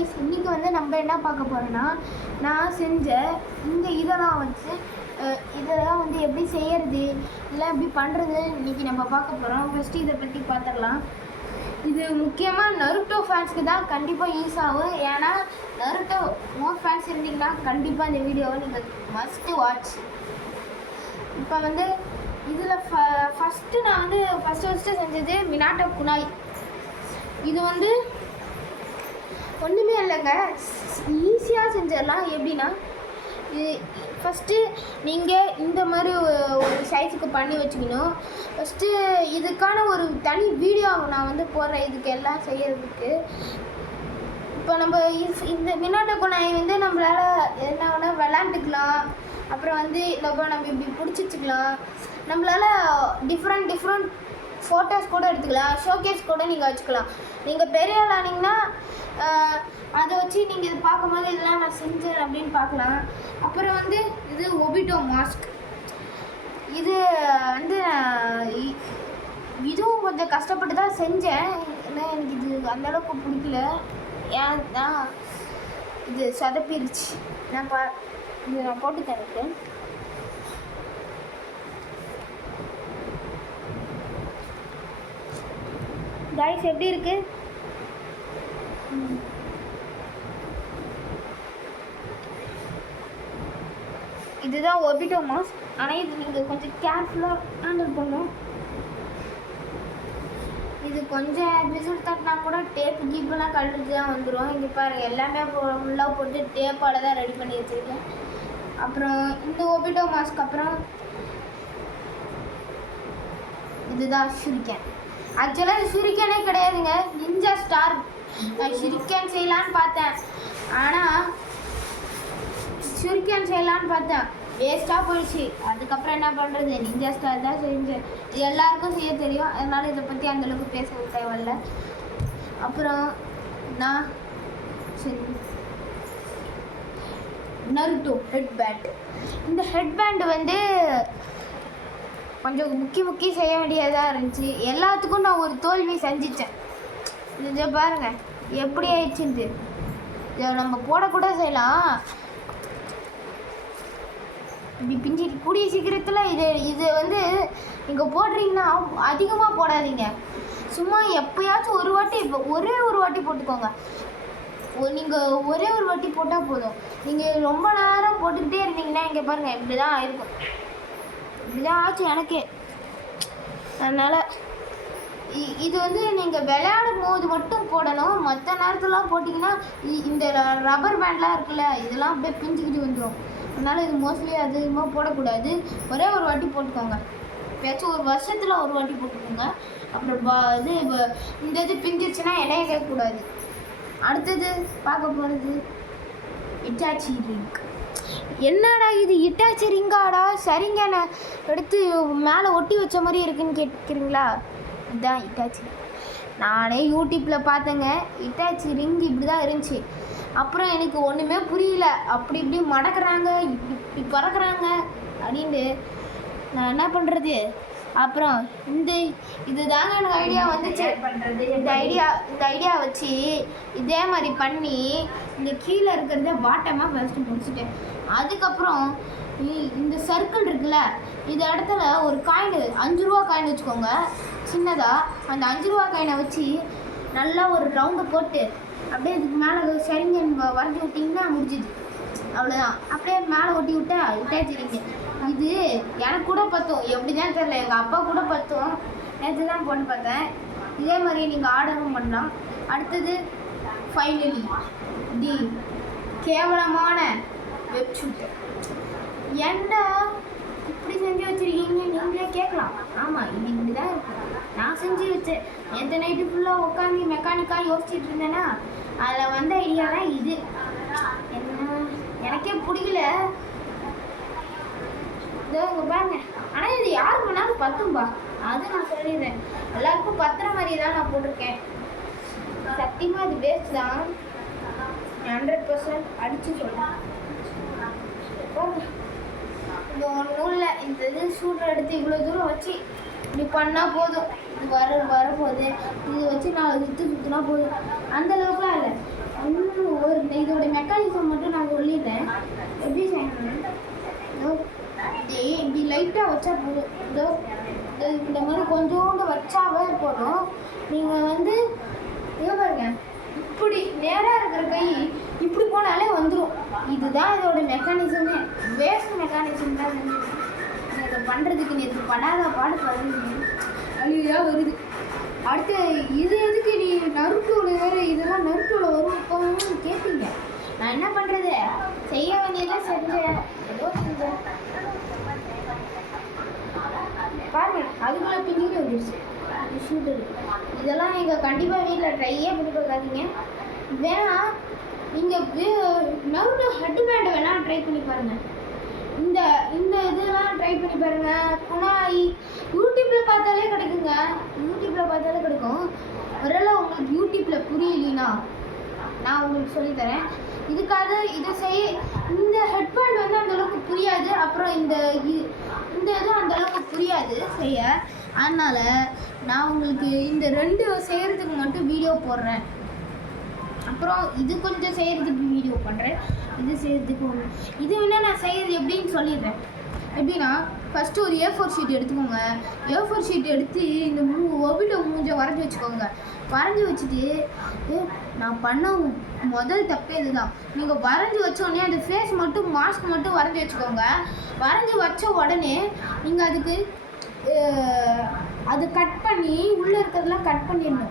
Guys, இன்றைக்கி வந்து நம்ம என்ன பார்க்க போகிறோன்னா, நான் செஞ்ச இந்த இதெல்லாம் வச்சு இதெல்லாம் வந்து எப்படி செய்கிறது இல்லை எப்படி பண்ணுறது இன்றைக்கி நம்ம பார்க்க போகிறோம். ஃபஸ்ட்டு இதை பற்றி பார்த்துடலாம். இது முக்கியமாக நருட்டோ ஃபேன்ஸ்க்கு தான் கண்டிப்பாக யூஸ் ஆகும். ஏன்னா நருட்டோ மோர் ஃபேன்ஸ் இருந்தீங்கன்னா கண்டிப்பாக இந்த வீடியோவை நீங்கள் மஸ்ட்டு வாட்ச். இப்போ வந்து இதில் ஃபஸ்ட்டு நான் வந்து ஃபஸ்ட்டு செஞ்சது மினாட்டோ குனாய். இது வந்து ஒன்றுமே இல்லைங்க, ஈஸியாக செஞ்சிடலாம். எப்படின்னா, இது ஃபஸ்ட்டு நீங்கள் இந்த மாதிரி ஒரு சைஸுக்கு பண்ணி வச்சுக்கணும். ஃபஸ்ட்டு இதுக்கான ஒரு தனி வீடியோ நான் வந்து போடுறேன், இதுக்கு எல்லாம் செய்கிறதுக்கு. இப்போ நம்ம இந்த மினாட்டோ குனாய் வந்து நம்மளால் என்ன வேணால் விளாண்டுக்கலாம். அப்புறம் வந்து நம்ம இப்படி பிடிச்சி வச்சுக்கலாம். நம்மளால் டிஃப்ரெண்ட் ஃபோட்டோஸ் கூட எடுத்துக்கலாம், ஷோகேஸ் கூட நீங்கள் வச்சுக்கலாம். நீங்கள் பெரிய ஆள் ஆனீங்கன்னா அதை வச்சு நீங்கள் இது பார்க்கும்போது இதெல்லாம் நான் செஞ்சேன் அப்படின்னு பார்க்கலாம். அப்புறம் வந்து இது ஒபிட்டோ மாஸ்க். இது வந்து இதுவும் கொஞ்சம் கஷ்டப்பட்டு தான் செஞ்சேன். ஏன்னா எனக்கு இது அந்தளவுக்கு பிடிக்கல. ஏன்னா இது சொதப்பிடுச்சு. இது நான் போட்டு தரேன். கைஸ், எப்படி இருக்கு? இதுதான் ஒபிட்டோ மாஸ்க். ஆனால் இது நீங்கள் கொஞ்சம் கேர்ஃபுல்லாக ஹேண்டில் பண்ணணும். இது கொஞ்சம் எபிசோட் தட்டினா கூட டேப் கீப்பெல்லாம் கழுட்டு தான் வந்துடும். இங்கே பாருங்கள், எல்லாமே ஃபுல்லாக போட்டு டேப்பால் தான் ரெடி பண்ணி வச்சுருக்கேன். அப்புறம் இந்த ஒபிட்டோ மாஸ்க். அப்புறம் இதுதான் ஷூரிகேன். ஆக்சுவலாக இது ஷூரிகேனே கிடையாதுங்க, நிஞ்சா ஸ்டார். நான் ஷூரிகேன் செய்யலான்னு பார்த்தேன், ஆனால் ஷூரிகேன் செய்யலான்னு பார்த்தேன், வேஸ்ட்டாக போயிடுச்சு. அதுக்கப்புறம் என்ன பண்ணுறது, நிஞ்சா ஸ்டார் தான் செஞ்சேன். இது எல்லாருக்கும் செய்ய தெரியும், அதனால் இதை பற்றி அந்தளவுக்கு பேச தேவையில்ல. அப்புறம் நான் நருட்டோ ஹெட் பேண்ட். இந்த ஹெட் பேண்டு வந்து கொஞ்சம் முக்கி செய்ய வேண்டியதாக இருந்துச்சு. எல்லாத்துக்கும் நான் ஒரு தோல்வி செஞ்சிட்டேன். இதை பாருங்கள் எப்படி ஆயிடுச்சுன்னு. இதை நம்ம போடக்கூட செய்யலாம். இப்படி பிஞ்சு கூடிய சீக்கிரத்தில் இது வந்து நீங்கள் போடுறீங்கன்னா அதிகமாக போடாதீங்க. சும்மா எப்போயாச்சும் ஒரு வாட்டி, ஒரே ஒரு வாட்டி போட்டுக்கோங்க. நீங்கள் ஒரே ஒரு வாட்டி போட்டால் போதும். நீங்கள் ரொம்ப நேரம் போட்டுக்கிட்டே இருந்தீங்கன்னா இங்கே பாருங்கள் இப்படி தான் ஆயிருக்கும். இப்படிதான் ஆச்சு எனக்கே. அதனால் இது வந்து நீங்கள் விளையாடும் போது மட்டும் போடணும். மற்ற நேரத்துலாம் போட்டிங்கன்னா இந்த ரப்பர் பேண்ட்லாம் இருக்குல்ல, இதெல்லாம் அப்படியே பிஞ்சுக்கிட்டு வந்துடும். அதனால் இது மோஸ்ட்லி அதிகமாக போடக்கூடாது. ஒரே ஒரு வாட்டி போட்டுக்கோங்க. எப்பயாச்சும் ஒரு வருஷத்தில் ஒரு வாட்டி போட்டுக்கோங்க. அப்புறம் இது பிஞ்சிருச்சுன்னா இடையே கேட்கக்கூடாது. அடுத்தது பார்க்க போகிறது இட்டாச்சி ரிங். என்னடா இது இட்டாச்சி ரிங்காடா? சரிங்க, நான் எடுத்து மேலே ஒட்டி வச்ச மாதிரி இருக்குன்னு கேட்குறீங்களா? இதுதான் இட்டாச்சி. நானே யூடியூப்பில் பார்த்தேங்க, இட்டாச்சி ரிங் இப்படி தான் இருந்துச்சு. அப்புறம் எனக்கு ஒன்றுமே புரியல. அப்படி இப்படி மடக்கிறாங்க, இப்படி பறக்கிறாங்க அப்படின்ட்டு நான் என்ன பண்ணுறது? அப்புறம் இது தாங்க எனக்கு ஐடியா வந்துச்சு. இந்த ஐடியா வச்சு இதே மாதிரி பண்ணி இந்த கீழே இருக்கிறத பாட்டமாக ஃபஸ்ட்டு முடிச்சுட்டேன். அதுக்கப்புறம் இந்த சர்க்கிள் இருக்குல்ல, இந்த இடத்துல ஒரு காயின், 5 ரூபா காயின் வச்சுக்கோங்க சின்னதாக. அந்த 5 ரூபா காயினை வச்சு நல்லா ஒரு ரவுண்டு போட்டு அப்படியே இதுக்கு மேலே சரிங்க வரைஞ்சி விட்டிங்கன்னா முடிஞ்சுது. அவ்வளோதான். அப்படியே மேலே ஒட்டி விட்டா இட்டாச்சிருங்க. இது எனக்கு கூட பற்றும், எப்படி தான் தெரியல, எங்கள் அப்பா கூட பற்றும். நேற்று தான் போட்டு பார்த்தேன். இதே மாதிரி நீங்கள் ஆர்டரும் பண்ணலாம். அடுத்தது ஃபைனலி தி கேவலமான வெப்சூட். என்ன இப்படி செஞ்சு வச்சுருக்கீங்க நீங்களே கேட்கலாம். ஆமாம், இது இப்படி தான் இருக்கும். நான் செஞ்சு வச்சேன். எந்த நைட்டு ஃபுல்லாக உட்காந்து மெக்கானிக்காக யோசிச்சுட்டு இருந்தேன்னா அதில் வந்த ஐடியா தான் இது. என்ன எனக்கே பிடிக்கல. இதோ இங்கே பாருங்க. ஆனால் இது யாருக்கு வேணாலும் பத்தும்பா, அது நான் சொல்லிடுறேன். எல்லாருக்கும் பத்துற மாதிரி தான் நான் போட்டிருக்கேன். சத்தியமாக இது வேஸ்ட் தான், 100% அடித்து சொல்கிறேன். இந்த ஒன்றும் இல்லை, இந்த இது சூட்டை எடுத்து இவ்வளோ தூரம் வச்சு இப்படி பண்ணால் போதும். இது வரப்போகுது, இது வச்சு 4 சுற்றுனா போதும். அந்தளவுக்குலாம் இல்லை, இன்னும் இதோட மெக்கானிசம் மட்டும் நான் சொல்லிடுறேன். எப்படி செய்யணும், இப்படி லைட்டாக வச்சா போதும். இந்த மாதிரி கொஞ்சோண்டு வச்சாவே போதும். நீங்கள் வந்து இங்கே பாருங்க, இப்படி நேராக இருக்கிற கை இப்படி போனாலே வந்துடும். இதுதான் இதோட மெக்கானிசமே, வேஸ்ட் மெக்கானிசம் தான். இதை பண்ணுறதுக்கு நேற்று படாத பாடு அழிவாக வருது. அடுத்து இது எதுக்கு நீ நருட்டோவில் வேறு, இதெல்லாம் நருட்டோவில் வரும் இப்போ கேட்பீங்க. நான் என்ன பண்ணுறது, செய்ய வேண்டியதெல்லாம் செஞ்சேன், ஏதோ செஞ்சேன். பாருங்க அதுக்குள்ளே பின்னிட்டு வந்துடுச்சு ஷூட்டு. இதெல்லாம் நீங்கள் கண்டிப்பாக வீட்டில் ட்ரையே பண்ணி பார்க்காதீங்க. வேணா நீங்கள் நருட்டோ ஹெட் பேண்ட் வேணால் ட்ரை பண்ணி பாருங்கள். இந்த இந்த இதெல்லாம் ட்ரை பண்ணி பாருங்கள். ஆனால் யூடியூப்பில் பார்த்தாலே கிடைக்குங்க, யூடியூப்பில் பார்த்தாலே கிடைக்கும். ஒருவேளை உங்களுக்கு யூடியூப்பில் புரியலைன்னா நான் உங்களுக்கு சொல்லித்தரேன். இதுக்காக இதை செய்ய இந்த ஹெட்பேண்ட் வந்து அந்தளவுக்கு புரியாது, அப்புறம் இந்த இதுவும் அந்தளவுக்கு புரியாது செய்ய. அதனால் நான் உங்களுக்கு இந்த 2 செய்கிறதுக்கு மட்டும் வீடியோ போடுறேன். அப்புறம் இது கொஞ்சம் செய்கிறதுக்கு வீடியோ பண்ணுறேன். இது செய்கிறதுக்கு இது வேணால் நான் செய்கிறது எப்படின்னு சொல்லிடுறேன். எப்படின்னா ஃபஸ்ட்டு ஒரு A4 ஷீட் எடுத்துக்கோங்க. A4 ஷீட் எடுத்து இந்த ஒபிட்ட மூஞ்சை வரைஞ்சி வச்சுக்கோங்க. வரைஞ்சி வச்சுட்டு நான் பண்ண முதல் தப்பே இதுதான். நீங்கள் வரைஞ்சி வச்சோடனே அந்த ஃபேஸ் மட்டும் மாஸ்க் மட்டும் வரைஞ்சி வச்சுக்கோங்க. வரைஞ்சி வச்ச உடனே நீங்கள் அதுக்கு அது கட் பண்ணி உள்ளே இருக்கிறதெல்லாம் கட் பண்ணிடணும்.